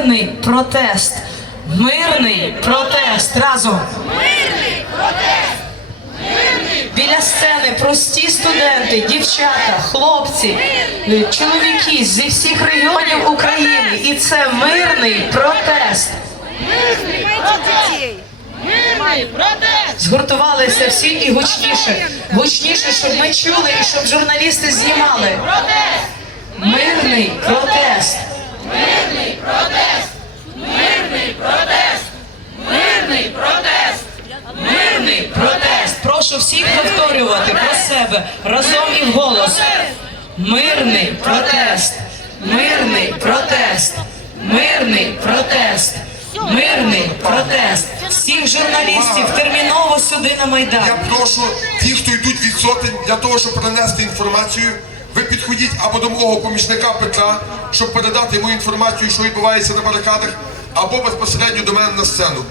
Мирний протест. Мирний протест. Разом. Мирний протест! Біля сцени прості студенти, дівчата, хлопці, е, чоловіки зі всіх регіонів України. І це мирний протест. Згуртувалися всі і гучніше. Гучніше, щоб ми чули і щоб журналісти знімали. Мирний протест. Мирний протест. Прошу всіх повторювати про себе разом і вголос. Мирний протест. Мирний протест. Мирний протест. Мирний протест. Всіх журналістів терміново сюди на майдан. Я прошу ті, хто йдуть від сотень, для того, щоб принести інформацію. Ви підходіть або до мого помічника Петра, щоб передати йому інформацію, що відбувається на барикадах, або безпосередньо до мене на сцену.